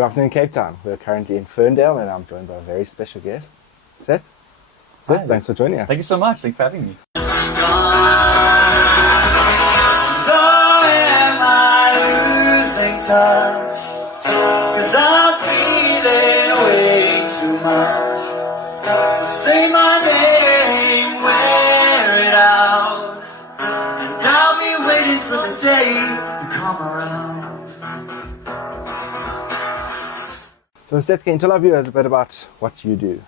Good afternoon, Cape Town. We're currently in Ferndale and I'm joined by a very special guest, Seth. Seth, thanks for joining us. Thank you so much. Thanks for having me. Cause I'm feeling way too much. So say my name, wear it out, and I'll be waiting for the day to come around. So Seth, can you tell our viewers a bit about what you do?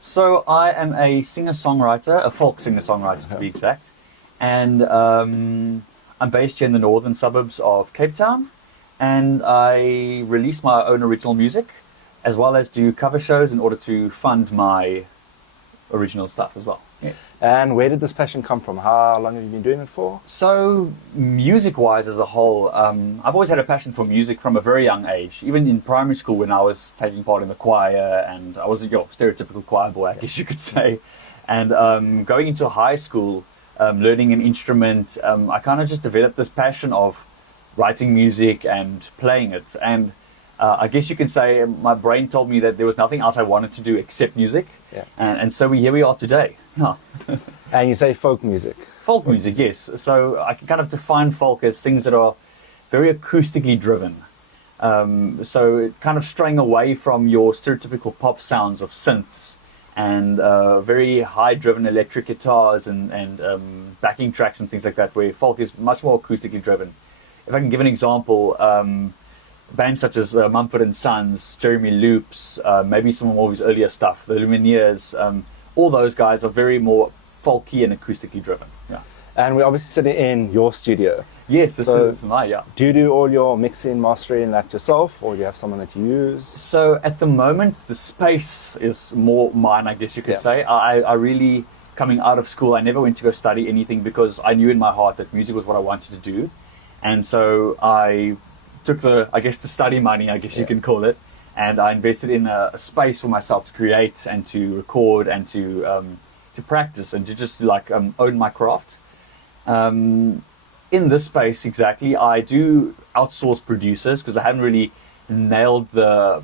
So I am a singer-songwriter, a folk singer-songwriter to be exact. And I'm based here in the northern suburbs of Cape Town. And I release my own original music, as well as do cover shows in order to fund my original stuff as well. Yes. And where did this passion come from? How long have you been doing it for? So, music-wise as a whole, I've always had a passion for music from a very young age. Even in primary school when I was taking part in the choir, and I was a stereotypical choir boy, I guess you could say. And going into high school, learning an instrument, I kind of just developed this passion of writing music and playing it. And I guess you can say my brain told me that there was nothing else I wanted to do except music. Yeah. And so here we are today. Yeah. And you say folk music? Folk music, yes. So I can kind of define folk as things that are very acoustically driven. So kind of straying away from your stereotypical pop sounds of synths and very high-driven electric guitars and backing tracks and things like that, where folk is much more acoustically driven. If I can give an example, bands such as Mumford & Sons, Jeremy Loops, maybe some more of his earlier stuff, the Lumineers, all those guys are very more folky and acoustically driven. Yeah. And we're obviously sitting in your studio. Yes, this is my, yeah. Do you do all your mixing, mastering, that yourself, or do you have someone that you use? So at the moment, the space is more mine, I guess you could say. I really, coming out of school, I never went to go study anything because I knew in my heart that music was what I wanted to do. And so I took the study money, I guess you can call it, and I invested in a space for myself to create and to record and to practice and to just own my craft. In this space, exactly, I do outsource producers because I haven't really nailed the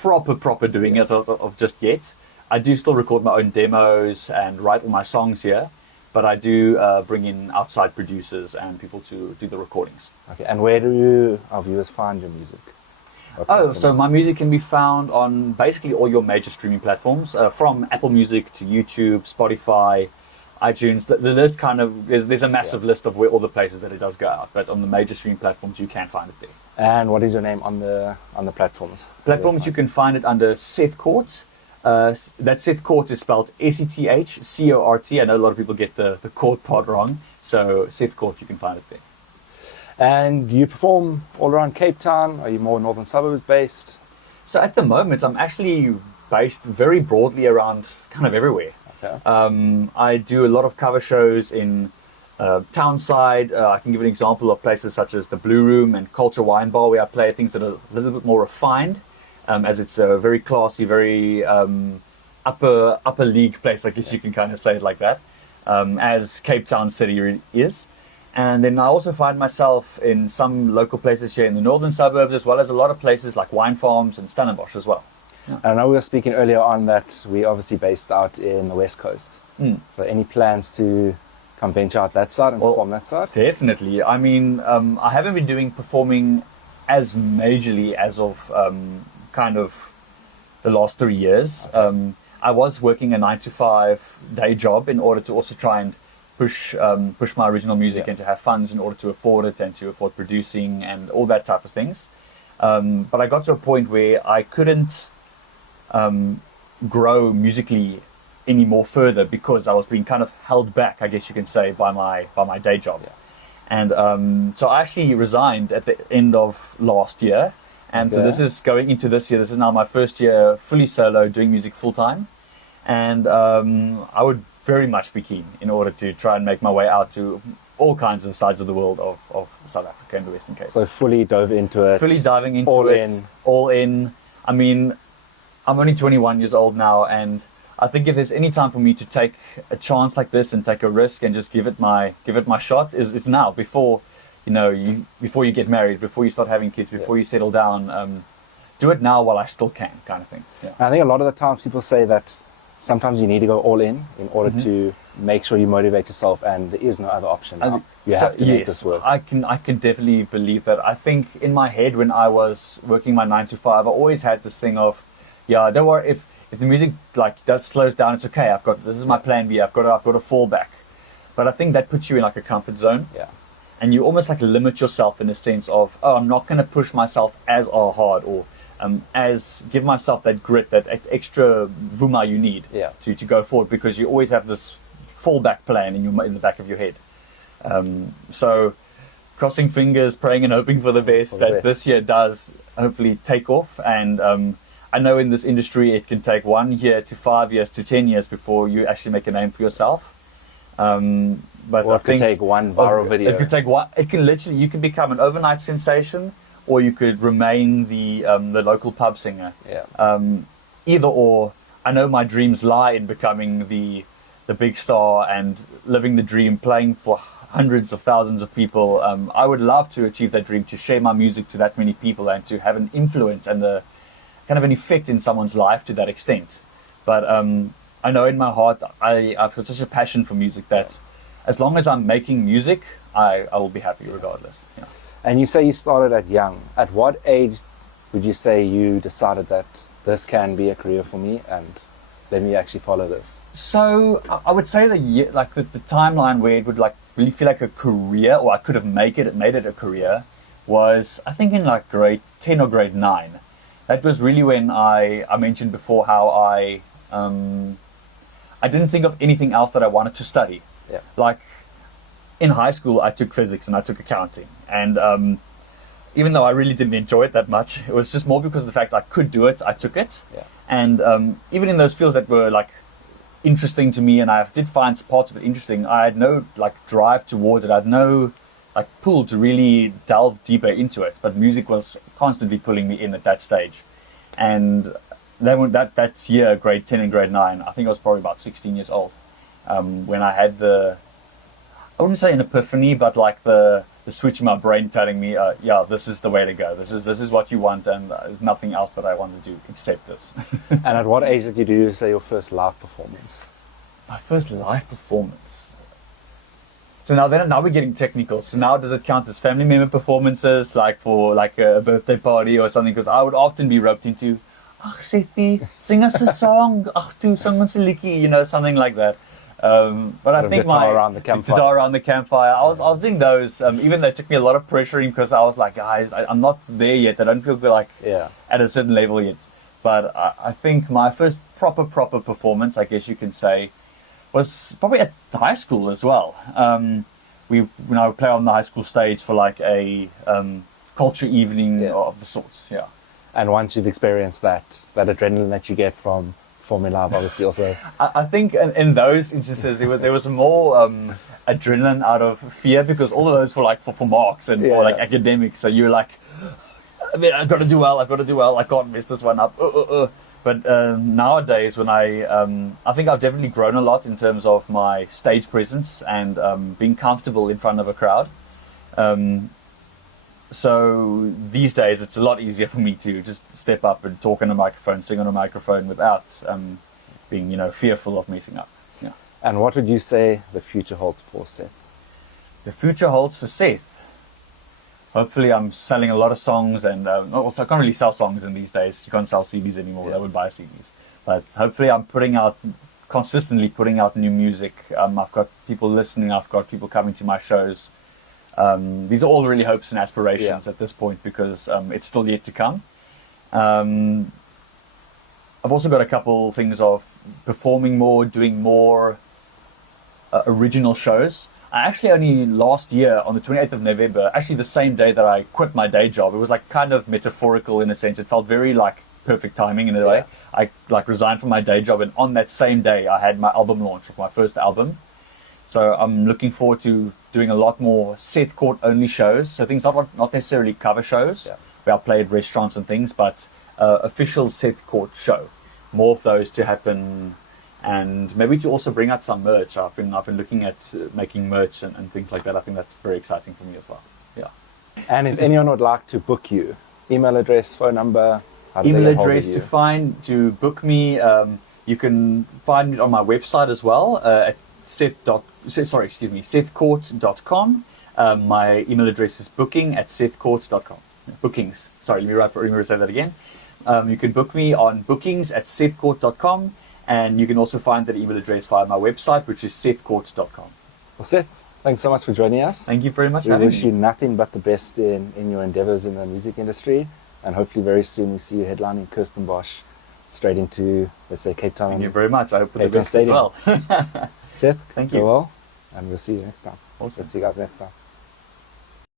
proper doing it of just yet. I do still record my own demos and write all my songs here, but I do bring in outside producers and people to do the recordings. Okay, and where do our viewers find your music? So my music can be found on basically all your major streaming platforms, from Apple Music to YouTube, Spotify, iTunes. The list kind of, there's a massive list of where all the places that it does go out, but on the major streaming platforms you can find it there. And what is your name on the platforms? Platforms you can find it under Seth Cort. That Seth Cort is spelled Sethcort. I know a lot of people get the Cort part wrong, so Seth Cort, you can find it there. And do you perform all around Cape Town? Are you more northern suburbs based? So at the moment, I'm actually based very broadly around kind of everywhere. Okay. I do a lot of cover shows in Townside. I can give an example of places such as the Blue Room and Culture Wine Bar, where I play things that are a little bit more refined, as it's a very classy, very upper league place, I guess you can kind of say it like that, as Cape Town City is. And then I also find myself in some local places here in the northern suburbs, as well as a lot of places like wine farms and Stellenbosch as well. Yeah. And I know we were speaking earlier on that we're obviously based out in the West Coast. So any plans to come venture out that side and perform that side? Definitely. I mean, I haven't been performing as majorly as of kind of the last 3 years. Okay. I was working a 9-to-5 day job in order to also try and push my original music and to have funds in order to afford it and to afford producing and all that type of things. But I got to a point where I couldn't grow musically any more further because I was being kind of held back, I guess you can say, by my day job. Yeah. And so I actually resigned at the end of last year. And so this is going into this year. This is now my first year fully solo doing music full time. And I would very much be keen in order to try and make my way out to all kinds of sides of the world of South Africa and the Western Cape. So fully dove into it. Fully diving into all in. I mean, I'm only 21 years old now, and I think if there's any time for me to take a chance like this and take a risk and just give it my shot, is now, before you get married, before you start having kids, before you settle down. do it now while I still can, kind of thing. Yeah. I think a lot of the times people say that sometimes you need to go all in order to make sure you motivate yourself, and there is no other option now. You have to make this work. I can definitely believe that. I think in my head when I was working my 9 to 5, I always had this thing of, yeah, don't worry if the music does slows down, it's okay. This is my plan B. I've got a fallback. But I think that puts you in like a comfort zone. Yeah. And you almost like limit yourself in a sense of, oh, I'm not going to push myself as hard or as give myself that grit, that extra vuma you need to go forward, because you always have this fallback plan in the back of your head. So crossing fingers, praying and hoping for the best this year does hopefully take off. And I know in this industry it can take 1 year to 5 years to 10 years before you actually make a name for yourself. But it could take one viral video. It could take one. It can literally, you can become an overnight sensation, or you could remain the local pub singer. Yeah. Either or. I know my dreams lie in becoming the big star and living the dream, playing for hundreds of thousands of people. I would love to achieve that dream, to share my music to that many people and to have an influence and kind of an effect in someone's life to that extent. But I know in my heart I've got such a passion for music that as long as I'm making music, I will be happy regardless. Yeah. And you say you started at young. At what age would you say you decided that this can be a career for me and let me actually follow this? So I would say the timeline where it would like really feel like a career, or I could have made it a career, was I think in like grade 10 or grade 9. That was really when I mentioned before how I didn't think of anything else that I wanted to study. Yeah. Like in high school, I took physics and I took accounting, and even though I really didn't enjoy it that much, it was just more because of the fact I could do it. I took it, and even in those fields that were like interesting to me, and I did find parts of it interesting, I had no like drive towards it. I had no like pull to really delve deeper into it. But music was constantly pulling me in at that stage, and then that year, grade 10 and grade 9, I think I was probably about 16 years old. When I had I wouldn't say an epiphany, but like the switch in my brain telling me, this is the way to go. This is what you want, and there's nothing else that I want to do except this. And at what age did you do, say, your first live performance? My first live performance. So now we're getting technical. So now does it count as family member performances, like for like a birthday party or something? Because I would often be roped into, Sethy, sing us a song. Do sing us a liedjie, something like that. But I think guitar around the campfire. I was doing those, even though it took me a lot of pressuring, because I was like, guys, I'm not there yet. I don't feel like at a certain level yet. But I think my first proper performance, I guess you can say, was probably at high school as well. When I would play on the high school stage for like a culture evening of the sorts. Yeah. And once you've experienced that adrenaline that you get from performing live, obviously also. I think in those instances there was more adrenaline out of fear, because all of those were like for marks and for like academics. So you're like, I've got to do well. I can't mess this one up. But nowadays, when I think I've definitely grown a lot in terms of my stage presence and being comfortable in front of a crowd. So these days, it's a lot easier for me to just step up and talk on a microphone, sing on a microphone without being, fearful of messing up. Yeah. And what would you say the future holds for Seth? The future holds for Seth. Hopefully, I'm selling a lot of songs, and also I can't really sell songs in these days. You can't sell CDs anymore. They would buy CDs. But hopefully, I'm consistently putting out new music. I've got people listening. I've got people coming to my shows. These are all really hopes and aspirations at this point, because it's still yet to come. I've also got a couple things of performing more, doing more original shows. I actually only last year on the 28th of November, actually the same day that I quit my day job, it was like kind of metaphorical in a sense. It felt very like perfect timing in a way. I like resigned from my day job, and on that same day I had my album launch of my first album. So I'm looking forward to doing a lot more Seth Cort only shows. So things not necessarily cover shows where I play at restaurants and things, but official Seth Cort show. More of those to happen, and maybe to also bring out some merch. I've been looking at making merch and things like that. I think that's very exciting for me as well. Yeah. And if anyone would like to book you, email address, phone number, How do they Email get hold of address you? to find to book me. You can find it on my website as well at sethcort.com. My email address is booking@sethcort.com. Bookings. Sorry, let me say that again. You can book me on bookings@sethcort.com, and you can also find that email address via my website, which is sethcort.com. Well, Seth, thanks so much for joining us. Thank you very much We for having wish me. you nothing but the best in your endeavors in the music industry, and hopefully very soon we see you headlining Kirstenbosch straight into, let's say, Cape Town. Thank you very much. I hope for the Cape Town best as Stadium. well. Seth, Thank go you. well, and we'll see you next time. Awesome. We'll see you guys next time.